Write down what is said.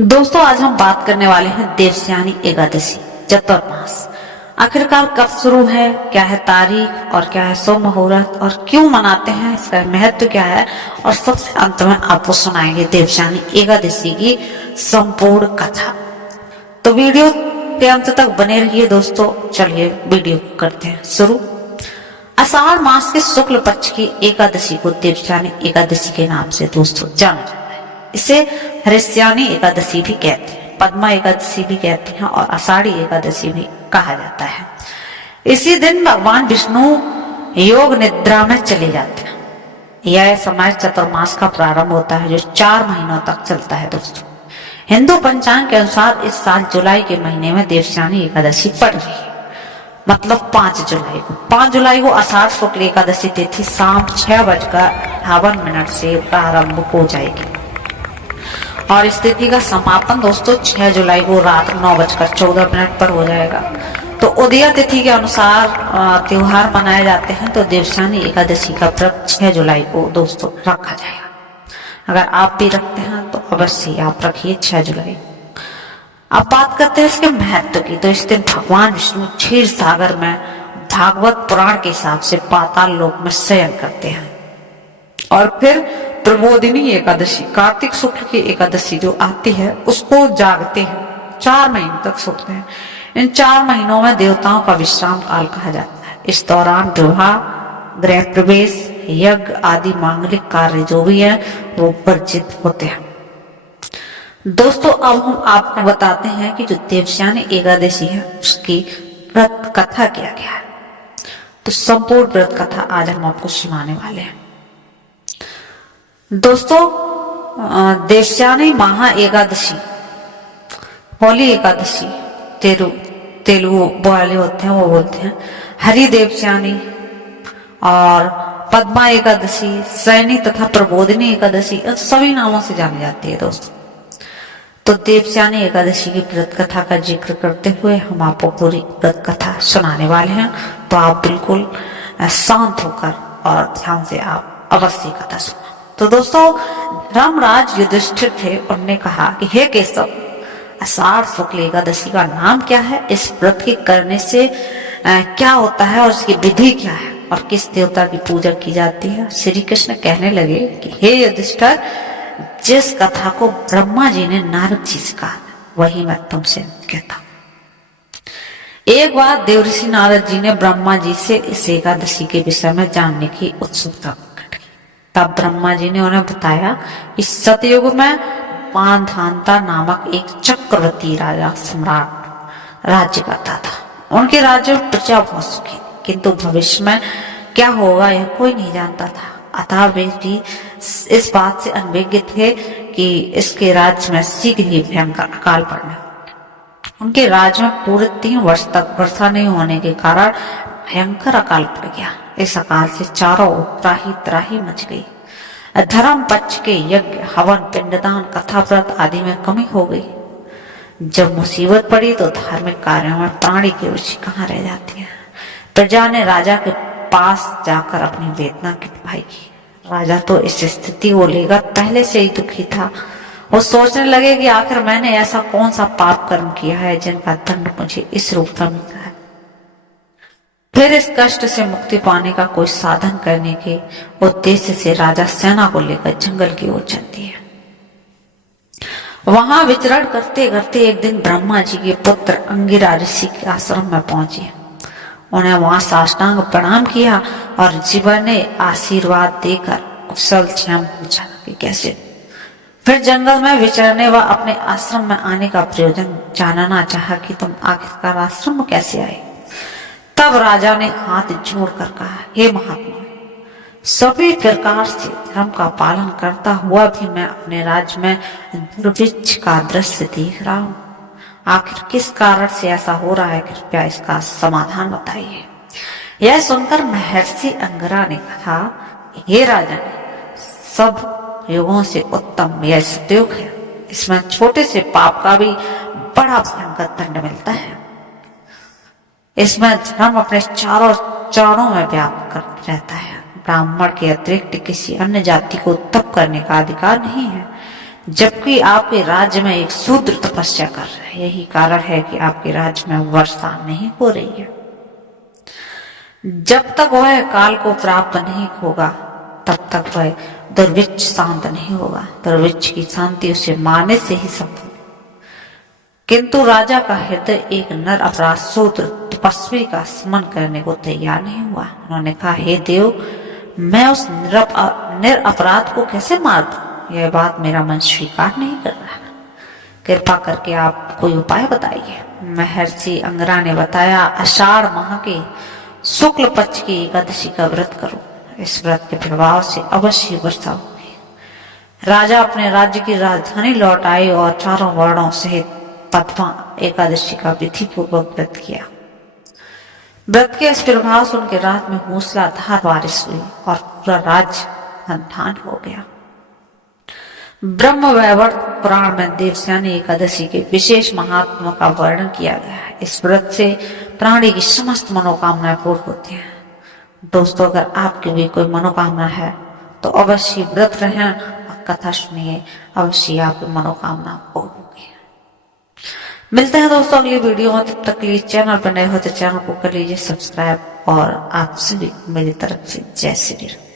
दोस्तों आज हम बात करने वाले हैं देवस्यानी एकादशी चतुर्मास। आखिरकार कब शुरू है, क्या है तारीख और क्या है शुभ मुहूर्त और क्यों मनाते हैं, इसका महत्व क्या है, और सबसे अंत में आपको सुनाएंगे देवस्यानी एकादशी की संपूर्ण कथा। तो वीडियो के अंत तक बने रहिए दोस्तों। चलिए वीडियो को करते हैं शुरू। आषाढ़ मास के शुक्ल पक्ष की एकादशी को देवस्यानी एकादशी के नाम से दोस्तों जाना जाता है। इसे हरिस्यानी एकादशी भी कहते हैं, पद्मा एकादशी भी कहते हैं और आषाढ़ी एकादशी भी कहा जाता है। इसी दिन भगवान विष्णु योग निद्रा में चले जाते हैं। यह समय चतुर्मास का प्रारंभ होता है जो 4 महीनों तक चलता है दोस्तों। हिंदू पंचांग के अनुसार इस साल जुलाई के महीने में देवस्यानी एकादशी पड़ रही है, मतलब 5 जुलाई को आषाढ़ शुक्ल एकादशी तिथि शाम 6:58 से प्रारंभ हो जाएगी और इस तिथि का समापन दोस्तों 6 जुलाई को रात 9:14 पर हो जाएगा। तो उदय तिथि के अनुसार त्योहार मनाए जाते हैं। तो देवस्यानी एकादशी का व्रत 6 जुलाई को दोस्तों रखा जाएगा। अगर आप भी रखते हैं तो अवश्य आप रखिए 6 जुलाई। अब बात करते हैं इसके महत्व की। तो इस दिन भगवान विष्णु क्षीर सागर में भागवत पुराण के हिसाब से पाताल लोक में शयन करते हैं और फिर प्रबोधिनी एकादशी कार्तिक शुक्ल की एकादशी जो आती है उसको जागते हैं। 4 महीने तक सोते हैं। इन 4 महीनों में देवताओं का विश्राम काल कहा जाता है। इस दौरान विवाह, गृह प्रवेश, यज्ञ आदि मांगलिक कार्य जो भी है वो वर्जित होते हैं। दोस्तों अब हम आपको बताते हैं कि जो देवस्यानी एकादशी है उसकी व्रत कथा क्या क्या है। तो संपूर्ण व्रत कथा आज हम आपको सुनाने वाले हैं। दोस्तों देवस्यानी महा एकादशी, होली एकादशी तेलुगु वाले होते हैं वो बोलते हैं, हरि देवस्यानी और पद्मा एकादशी, सैनी तथा प्रबोधिनी एकादशी सभी नामों से जानी जाती है दोस्तों। तो देवस्यानी एकादशी की व्रत कथा का जिक्र करते हुए हम आपको पूरी व्रत कथा सुनाने वाले हैं। तो आप बिल्कुल शांत होकर और ध्यान से आप अवश्य कथा सुना। तो दोस्तों धर्मराज युधिष्ठिर थे, उन्होंने कहा कि हे केशव, आषाढ़ शुक्ल एकादशी का नाम क्या है, इस व्रत के करने से क्या होता है और इसकी विधि क्या है और किस देवता की पूजा की जाती है। श्री कृष्ण कहने लगे कि हे युधिष्ठिर, जिस कथा को ब्रह्मा जी ने नारद जी से कहा वही मैं तुमसे कहता हूं। एक बार देवऋषि नारद जी ने ब्रह्मा जी से इस एकादशी के विषय में जानने की उत्सुकता प्रकट की। तब ब्रह्मा जी ने उन्हें बताया कि सतयुग में मानधाता नामक एक चक्रवर्ती राजा सम्राट राज्य करता था। उनके राज्य में प्रजा बहुत सुखी, किंतु भविष्य में क्या होगा यह कोई नहीं जानता था। अतः वे भी इस बात से अनभिज्ञ थे कि इसके राज्य में शीघ्र ही भयंकर अकाल पड़ने। उनके राज्य में पूरे 3 वर्ष तक वर्षा नहीं होने के कारण भयंकर अकाल पड़ गया। इस अकाल से चारों ओर त्राही मच गई। धर्म पक्ष के यज्ञ, हवन, पिंडदान, कथा व्रत आदि में कमी हो गई। जब मुसीबत पड़ी तो धार्मिक कार्यों में प्राणी की रुचि कहाँ रह जाती है। प्रजा ने राजा के पास जाकर अपनी वेदना की भाई की। राजा तो इस स्थिति को लेकर पहले से ही दुखी था। वो सोचने लगे कि आखिर मैंने ऐसा कौन सा पाप कर्म किया है जिनका दंड मुझे इस रूप में मिला है। फिर इस कष्ट से मुक्ति पाने का कोई साधन करने के उद्देश्य से राजा सेना को लेकर जंगल की ओर चलती है। वहां विचरण करते करते एक दिन ब्रह्मा जी के पुत्र अंगिरा ऋषि के आश्रम में पहुंचे। उन्हें वहां साष्टांग प्रणाम किया और जीवन ने आशीर्वाद देकर कुशल क्षेम पूछा कि कैसे। फिर जंगल में विचरने व अपने आश्रम में आने का प्रयोजन जानना चाहा कि तुम आखिरकार आश्रम में कैसे आए। तब राजा ने हाथ जोड़कर कहा, हे महात्मा, सभी प्रकार से धर्म का पालन करता हुआ भी मैं अपने राज्य में दुर्भिक्ष का दृश्य देख रहा हूँ। आखिर किस कारण से ऐसा हो रहा है, कृपया इसका समाधान बताइए। यह सुनकर महर्षि अंगिरा ने कहा, हे राजन, सब युगों से उत्तम यह सतयुग है। इसमें छोटे से पाप का भी बड़ा भयंकर दंड मिलता है। इसमें धर्म अपने चारों चरणों में व्याप्त कर रहता है। ब्राह्मण के अतिरिक्त किसी अन्य जाति को तप करने का अधिकार नहीं है। जबकि आपके राज्य में एक शूद्र तपस्या कर रहा है। यही कारण है कि आपके राज्य में वर्षा नहीं हो रही है। जब तक वह काल को प्राप्त नहीं होगा तब तक वह दुर्भिक्ष शांत नहीं होगा। दुर्भिक्ष की शांति उसे मारने से ही संभव। किंतु राजा का हृदय एक नर अपराध शूद्र तपस्वी का स्मरण करने को तैयार नहीं हुआ। उन्होंने कहा, हे देव, मैं उस निरपराध को कैसे मार दूं? यह बात मेरा मन स्वीकार नहीं कर रहा। कृपा करके आप कोई उपाय बताइए। महर्षि अंगरा ने बताया, आषाढ़ माह के शुक्ल पक्ष की एकादशी का व्रत करो। इस व्रत के प्रभाव से अवश्य वर्षा होगी। राजा अपने राज्य की राजधानी लौट आए और चारों वर्णों सहित पद्मा एकादशी का विधि पूर्वक व्रत किया। व्रत के इस प्रभाव से उनके राज्य में मूसलाधार बारिश हुई और पूरा राज्य धन हो गया। ब्रह्म वैवर्त पुराण में देवस्यानी एकादशी के विशेष महात्मा का वर्णन किया गया है। इस व्रत से प्राणी की समस्त मनोकामनाएं पूर्ण होती हैं। दोस्तों, अगर आपकी भी कोई मनोकामना है तो अवश्य व्रत रहें और कथा सुनिए, अवश्य आपकी मनोकामना पूर्ण होगी। मिलते हैं दोस्तों अगली वीडियो में। तब तक के लिए चैनल पर नए हो तो चैनल को कर लीजिए सब्सक्राइब और आप सभी मेरी तरफ से जय श्री राम।